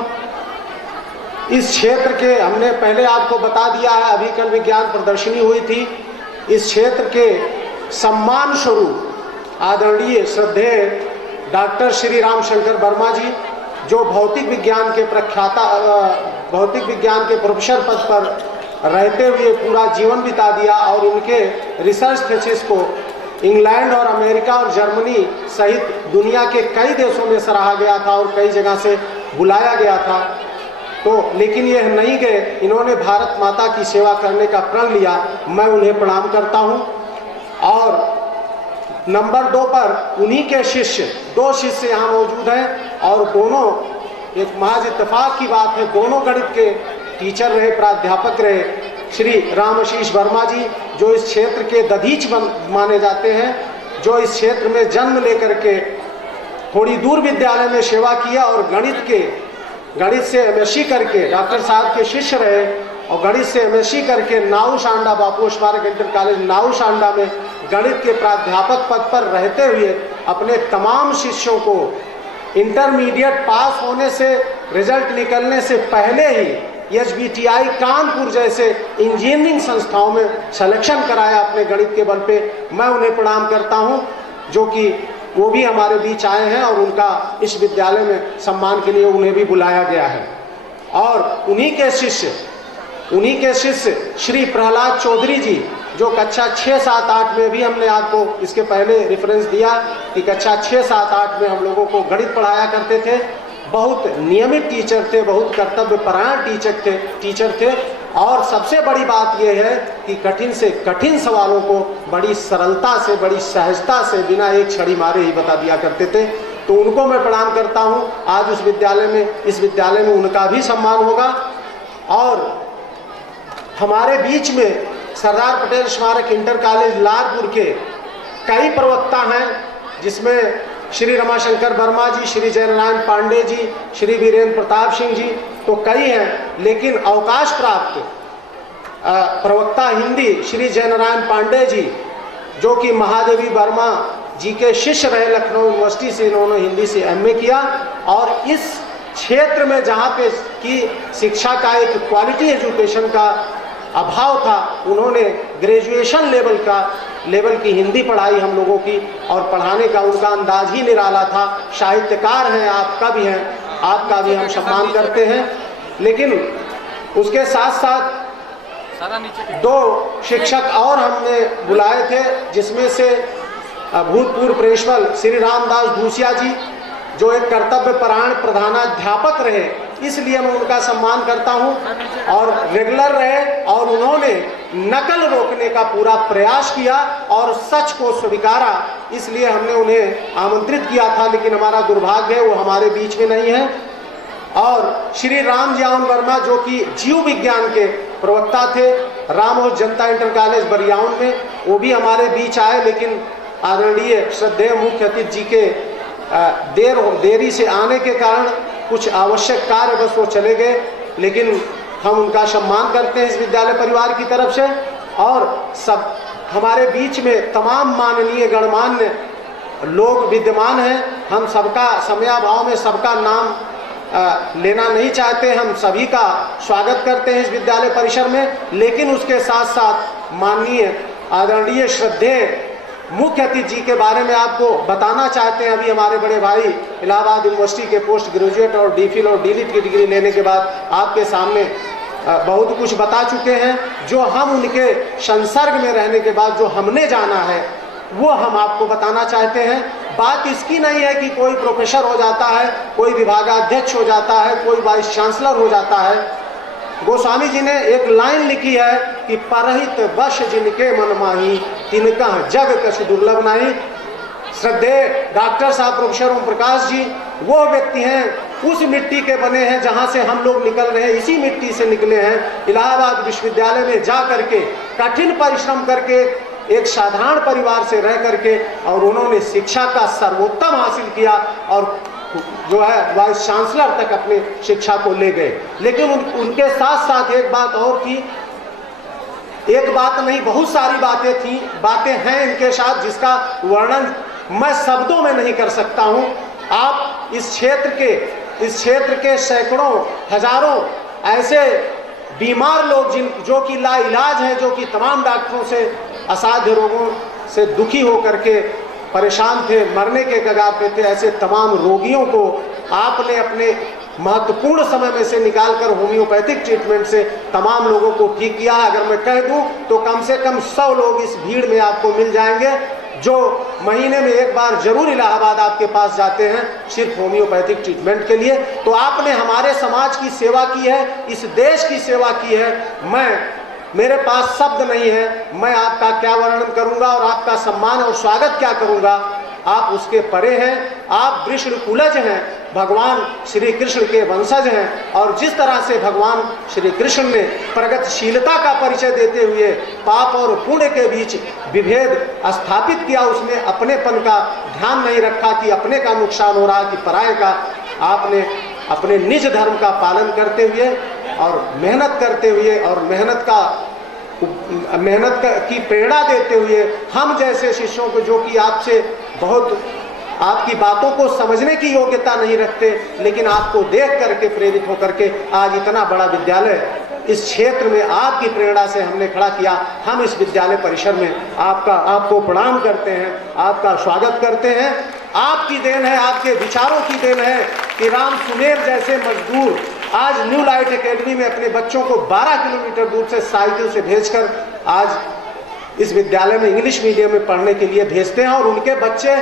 इस क्षेत्र के, हमने पहले आपको बता दिया है, अभी कल विज्ञान प्रदर्शनी हुई थी, इस क्षेत्र के सम्मान स्वरूप आदरणीय श्रद्धेय डॉक्टर श्री राम शंकर वर्मा जी, जो भौतिक विज्ञान के प्रोफेसर पद पर रहते हुए पूरा जीवन बिता दिया, और उनके रिसर्च थीसिस को इंग्लैंड और अमेरिका और जर्मनी सहित दुनिया के कई देशों में सराहा गया था और कई जगह से बुलाया गया था। तो लेकिन ये नहीं गए, इन्होंने भारत माता की सेवा करने का प्रण लिया। मैं उन्हें प्रणाम करता हूँ। और नंबर 2 पर उन्हीं के शिष्य, 2 शिष्य यहाँ मौजूद हैं, और दोनों, एक महज इत्तेफाक की बात है, दोनों गणित के टीचर रहे, प्राध्यापक रहे, श्री रामाशीष वर्मा जी, जो इस क्षेत्र के दधीच माने जाते हैं, जो इस क्षेत्र में जन्म लेकर के थोड़ी दूर विद्यालय में सेवा किया और गणित से एमएससी करके डॉक्टर साहब के शिष्य रहे, और गणित से एमएससी करके नाऊ सांडा, बापू स्मारक इंटर कॉलेज नाऊ सांडा में गणित के प्राध्यापक पद पर रहते हुए अपने तमाम शिष्यों को इंटरमीडिएट पास होने से, रिजल्ट निकलने से पहले ही एसबीटीआई कानपुर जैसे इंजीनियरिंग संस्थाओं में सिलेक्शन कराया अपने गणित के बल पे। मैं उन्हें प्रणाम करता हूं, जो कि वो भी हमारे बीच आए हैं और उनका इस विद्यालय में सम्मान के लिए उन्हें भी बुलाया गया है। और उन्हीं के शिष्य श्री प्रहलाद चौधरी जी, जो कक्षा 6, 7, 8 में भी हमने आपको इसके पहले रेफरेंस दिया कि कक्षा 6, 7, 8 में हम लोगों को गणित पढ़ाया करते थे। बहुत नियमित टीचर थे, बहुत कर्तव्यपरायण टीचर थे। और सबसे बड़ी बात यह है कि कठिन से कठिन सवालों को बड़ी सरलता से, बड़ी सहजता से, बिना एक छड़ी मारे ही बता दिया करते थे। तो उनको मैं प्रणाम करता हूँ। आज इस विद्यालय में उनका भी सम्मान होगा। और हमारे बीच में सरदार पटेल स्मारक इंटर कॉलेज लालपुर के कई प्रवक्ता हैं, जिसमें श्री रमाशंकर वर्मा जी, श्री जयनारायण पांडे जी, श्री वीरेंद्र प्रताप सिंह जी, तो कई हैं। लेकिन अवकाश प्राप्त प्रवक्ता हिंदी श्री जयनारायण पांडे जी, जो कि महादेवी वर्मा जी के शिष्य रहे, लखनऊ यूनिवर्सिटी से इन्होंने हिंदी से एमए किया, और इस क्षेत्र में जहाँ पे की शिक्षा का एक क्वालिटी एजुकेशन का अभाव था, उन्होंने ग्रेजुएशन लेवल की हिंदी पढ़ाई हम लोगों की, और पढ़ाने का उनका अंदाज ही निराला था। साहित्यकार हैं, आपका भी हैं, आपका भी हम सम्मान करते हैं। लेकिन उसके साथ साथ 2 शिक्षक और हमने बुलाए थे, जिसमें से भूतपूर्व प्रिंसिपल श्री रामदास भूसिया जी, जो एक कर्तव्य परायण प्रधानाध्यापक रहे, इसलिए मैं उनका सम्मान करता हूं, और रेगुलर रहे, और उन्होंने नकल रोकने का पूरा प्रयास किया और सच को स्वीकारा, इसलिए हमने उन्हें आमंत्रित किया था। लेकिन हमारा दुर्भाग्य है वो हमारे बीच में नहीं है। और श्री राम जियाउन वर्मा, जो कि जीव विज्ञान के प्रवक्ता थे रामोस जनता इंटर कॉलेज बरियाउन में, वो भी हमारे बीच आए, लेकिन आदरणीय श्रद्धेय मुख्य अतिथि जी के देरी से आने के कारण कुछ आवश्यक कार्य बस वो चले गए। लेकिन हम उनका सम्मान करते हैं इस विद्यालय परिवार की तरफ से। और सब हमारे बीच में तमाम माननीय गणमान्य लोग विद्यमान हैं। हम सबका समयाभाव में सबका नाम लेना नहीं चाहते, हम सभी का स्वागत करते हैं इस विद्यालय परिसर में। लेकिन उसके साथ साथ माननीय आदरणीय श्रद्धेय मुख्य अतिथि जी के बारे में आपको बताना चाहते हैं। अभी हमारे बड़े भाई इलाहाबाद यूनिवर्सिटी के पोस्ट ग्रेजुएट और डीफिल और डीलिट की डिग्री लेने के बाद आपके सामने बहुत कुछ बता चुके हैं, जो हम उनके संसर्ग में रहने के बाद जो हमने जाना है वो हम आपको बताना चाहते हैं। बात इसकी नहीं है कि कोई प्रोफेसर हो जाता है, कोई विभागाध्यक्ष हो जाता है, कोई वाइस चांसलर हो जाता है। गोस्वामी जी ने एक लाइन लिखी है कि परहित वश जिनके मन माही, तिनका जग कछ दुर्लभ नहीं। श्रद्धेय डॉक्टर साहब प्रोफेसर ओम प्रकाश जी वो व्यक्ति हैं, उस मिट्टी के बने हैं जहां से हम लोग निकल रहे हैं, इसी मिट्टी से निकले हैं। इलाहाबाद विश्वविद्यालय में जा करके कठिन परिश्रम करके एक साधारण परिवार से रह करके और उन्होंने शिक्षा का सर्वोत्तम हासिल किया और जो है वाइस चांसलर तक अपने शिक्षा को ले गए। लेकिन उनके साथ साथ एक बात और थी, एक बात नहीं बहुत सारी बातें हैं इनके साथ, जिसका वर्णन मैं शब्दों में नहीं कर सकता हूं। आप इस क्षेत्र के सैकड़ों हजारों ऐसे बीमार लोग जो कि लाइलाज हैं, जो कि तमाम डॉक्टरों से असाध्य रोगों से दुखी होकर के परेशान थे, मरने के कगार पे थे, ऐसे तमाम रोगियों को आपने अपने महत्वपूर्ण समय में से निकालकर होम्योपैथिक ट्रीटमेंट से तमाम लोगों को ठीक किया है। अगर मैं कह दूं तो कम से कम 100 लोग इस भीड़ में आपको मिल जाएंगे, जो महीने में एक बार जरूर इलाहाबाद आपके पास जाते हैं सिर्फ होम्योपैथिक ट्रीटमेंट के लिए। तो आपने हमारे समाज की सेवा की है, इस देश की सेवा की है। मेरे पास शब्द नहीं है, मैं आपका क्या वर्णन करूंगा और आपका सम्मान और स्वागत क्या करूंगा। आप उसके परे हैं, आप वृषण कुलज हैं, भगवान श्री कृष्ण के वंशज हैं। और जिस तरह से भगवान श्री कृष्ण ने प्रगतिशीलता का परिचय देते हुए पाप और पुण्य के बीच विभेद स्थापित किया, उसमें अपनेपन का ध्यान नहीं रखा कि अपने का नुकसान हो रहा कि पराये का। आपने अपने निज धर्म का पालन करते हुए और मेहनत करते हुए और मेहनत की प्रेरणा देते हुए हम जैसे शिष्यों को, जो कि आपसे बहुत आपकी बातों को समझने की योग्यता नहीं रखते, लेकिन आपको देख करके प्रेरित होकर के आज इतना बड़ा विद्यालय इस क्षेत्र में आपकी प्रेरणा से हमने खड़ा किया। हम इस विद्यालय परिसर में आपको प्रणाम करते हैं, आपका स्वागत करते हैं। आपकी देन है, आपके विचारों की देन है कि राम सुमेर जैसे मजदूर आज न्यू लाइट एकेडमी में अपने बच्चों को 12 किलोमीटर दूर से साइकिल से भेजकर आज इस विद्यालय में इंग्लिश मीडियम में पढ़ने के लिए भेजते हैं। और उनके बच्चे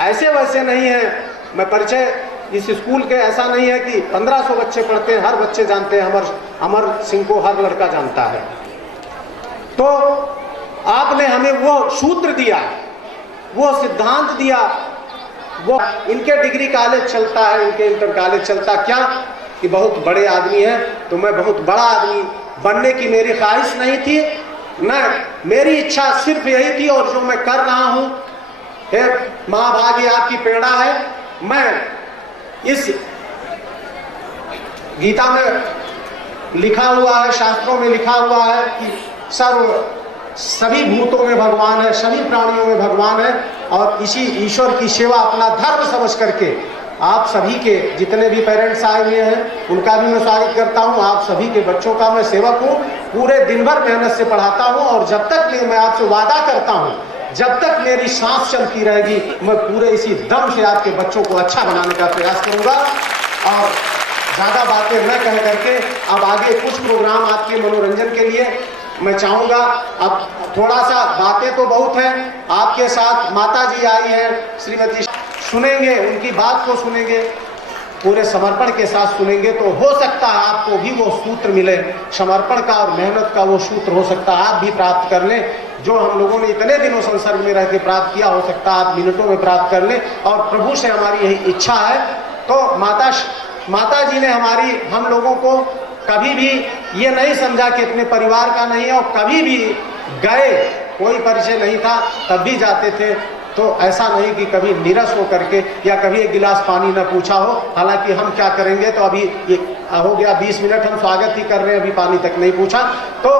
ऐसे वैसे नहीं हैं, मैं परिचय इस स्कूल के ऐसा नहीं है कि 1500 बच्चे पढ़ते हैं, हर बच्चे जानते हैं, अमर सिंह को हर लड़का जानता है। तो आपने हमें वो सूत्र दिया, वो सिद्धांत दिया वो इनके डिग्री कॉलेज चलता है, इनके इंटर कॉलेज चलता, क्या कि बहुत बड़े आदमी हैं। तो मैं बहुत बड़ा आदमी बनने की मेरी ख्वाहिश नहीं थी, न मेरी इच्छा सिर्फ यही थी, और जो मैं कर रहा हूँ एक माँ भागी आपकी प्रेरणा है। मैं इस गीता में लिखा हुआ है, शास्त्रों में लिखा हुआ है कि सभी भूतों में भगवान है, सभी प्राणियों में भगवान है, और इसी ईश्वर की सेवा अपना धर्म समझ करके आप सभी के जितने भी पेरेंट्स आए हुए हैं उनका भी मैं स्वागत करता हूं। आप सभी के बच्चों का मैं सेवक हूं, पूरे दिन भर मेहनत से पढ़ाता हूं, और जब तक मैं आपसे वादा करता हूं, जब तक मेरी सांस चलती रहेगी मैं पूरे इसी दम से आपके बच्चों को अच्छा बनाने का प्रयास करूंगा। और ज़्यादा बातें न कह करके अब आगे कुछ प्रोग्राम आपके मनोरंजन के लिए मैं चाहूँगा। अब थोड़ा सा बातें तो बहुत हैं, आपके साथ माता जी आई हैं श्रीमती, सुनेंगे उनकी बात को सुनेंगे, पूरे समर्पण के साथ सुनेंगे, तो हो सकता है आपको भी वो सूत्र मिले, समर्पण का और मेहनत का वो सूत्र हो सकता है आप भी प्राप्त कर लें, जो हम लोगों ने इतने दिनों संसर्ग में रह के प्राप्त किया, हो सकता है आप मिनटों में प्राप्त कर लें, और प्रभु से हमारी यही इच्छा है। तो माता जी ने हम लोगों को कभी भी ये नहीं समझा कि अपने परिवार का नहीं है, और कभी भी गए कोई परिचय नहीं था तब भी जाते थे, तो ऐसा नहीं कि कभी निरस हो करके या कभी एक गिलास पानी न पूछा हो। हालांकि हम क्या करेंगे, तो अभी ये हो गया 20 मिनट हम स्वागत ही कर रहे हैं, अभी पानी तक नहीं पूछा। तो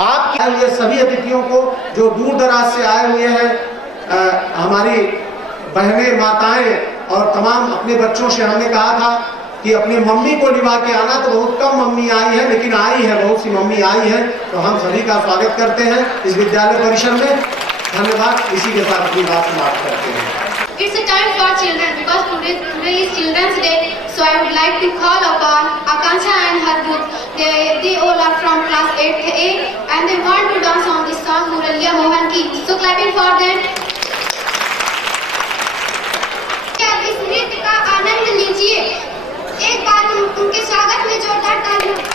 आप ये सभी अतिथियों को जो दूर दराज से आए हुए हैं, हमारी बहनें, माताएं और तमाम अपने बच्चों से हमने कहा था कि अपनी मम्मी को निभा के आना, तो बहुत कम मम्मी आई है, लेकिन आई है, बहुत सी मम्मी आई है, तो हम सभी का स्वागत करते हैं इस विद्यालय परिसर में। धन्यवाद। इसी के साथ अपनी बात समाप्त करते हैं। It's a time for children because today is Children's Day. So I would like to call upon Akansha and her group. They all are from class 8A and they want to dance on this song Muraliya Mohan ki. So clapping for them. इस नृत्य का आनंद लीजिए। एक बार उनके स्वागत में जोरदार तालियां।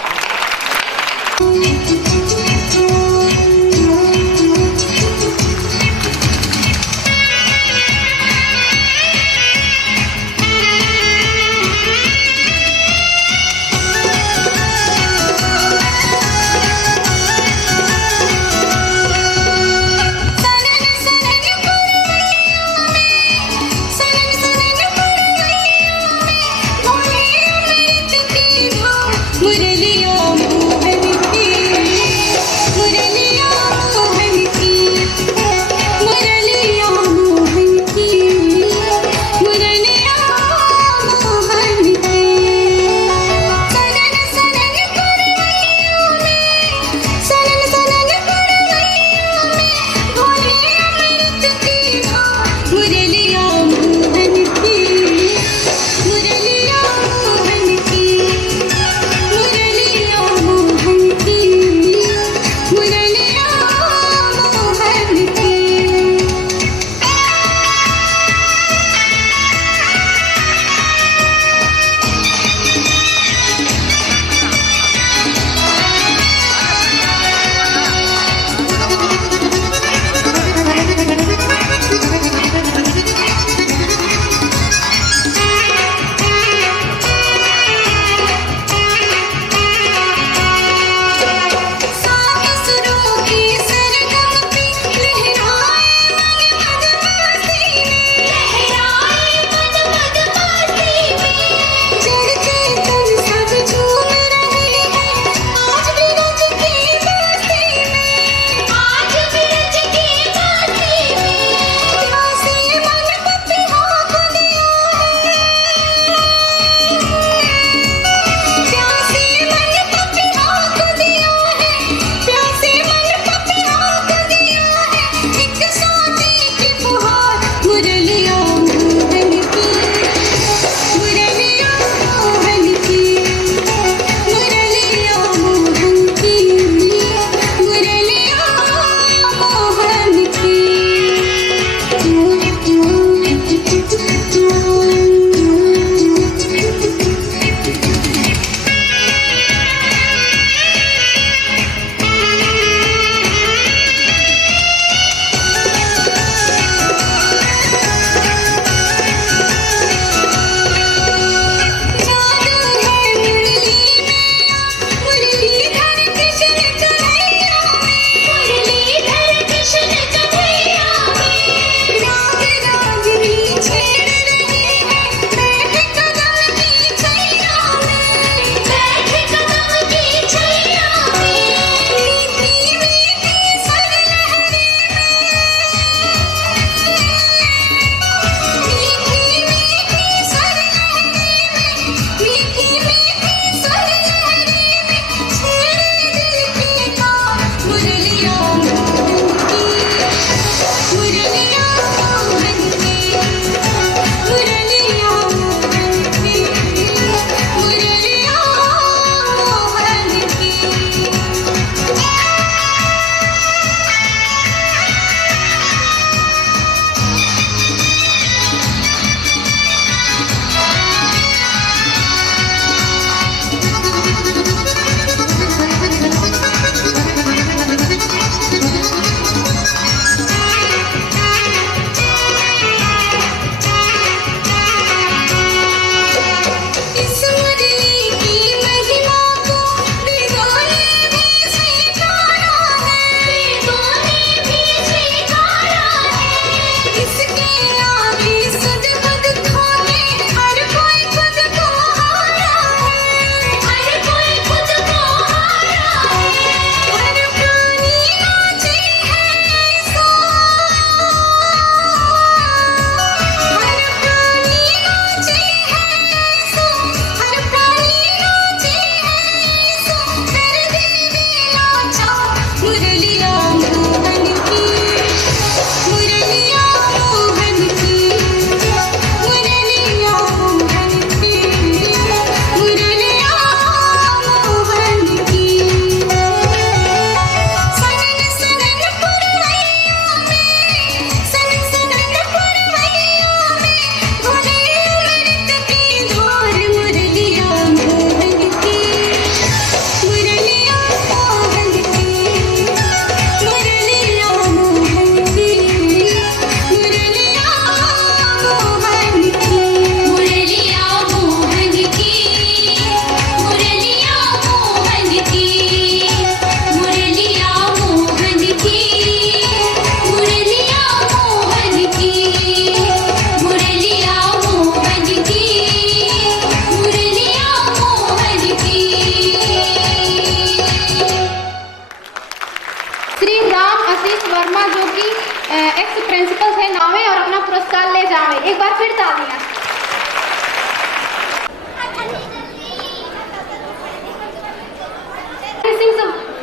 हमारे। एक बार फिर तालियां।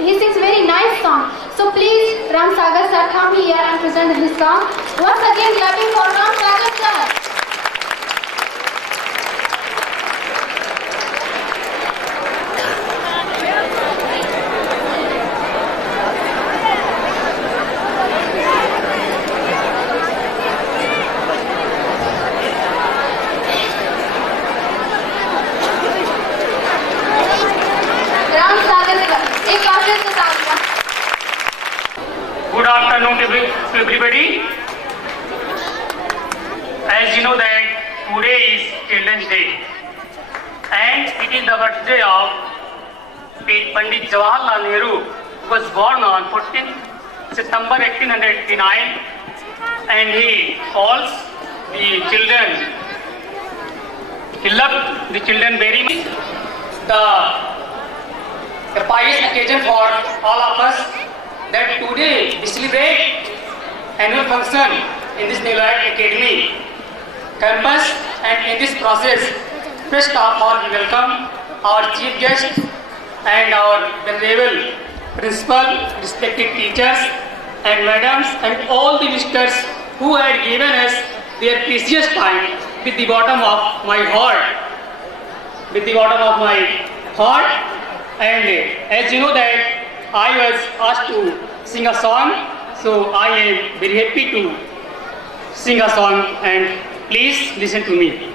He sings a very nice song. So please, Ram Sagar sir, come here and present his song. Once again, clapping for Ram Sagar sir. Ram Sagar sir, एक बार फिर से तालियां। Good afternoon to everybody. As you know that today is Children's Day and it is the birthday of Pandit Jawaharlal Nehru, who was born on 14th September 1889, and he calls the children, he loved the children very much. The pious occasion for all of us that today we celebrate annual function in this Neelite Academy campus, and in this process, first of all we welcome our chief guest and our venerable principal, respected teachers and madams and all the visitors who had given us their precious time with the bottom of my heart. And as you know that I was asked to sing a song, so I am very happy to sing a song, and please listen to me.